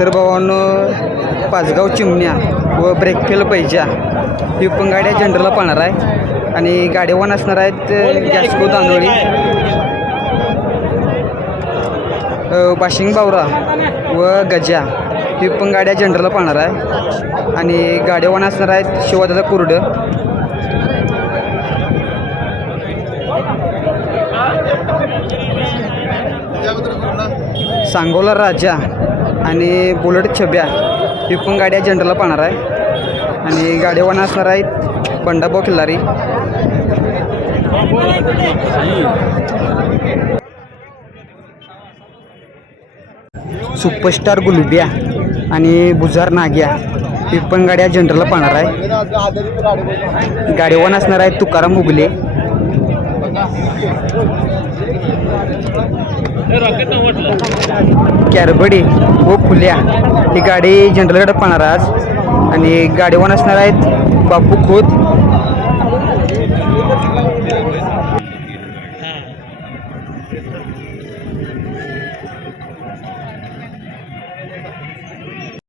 तर भावांनो पाचगाव चिमण्या व ब्रेकफेल पैजा ही पण गाड्या जनरलला पाहणार आहे. आणि गाड्या वन असणार आहेत गॅस्को दानोळी बाशिंग बावरा व गजा ही पण गाड्या जनरलला पाहणार आहे. आणि गाड्या वन असणार आहेत शिवादादा कुर्ड. सांगोला राजा आणि बुलेट छब्या ही पण गाड्या जनरलला पाहणार आहे. आणि गाड्या वन असणार आहेत बंडाबो खिल्लारी. सुपरस्टार गुलबिया आणि बुजार नाग्या ही पण गाड्या जनरलला पाहणार आहे. गाडी वन असणार आहे तुकाराम उगले. कॅरबडी व फुल्या ही गाडी जनरलकडे पाहणार आज. आणि गाडीवर असणार आहेत बापू खोत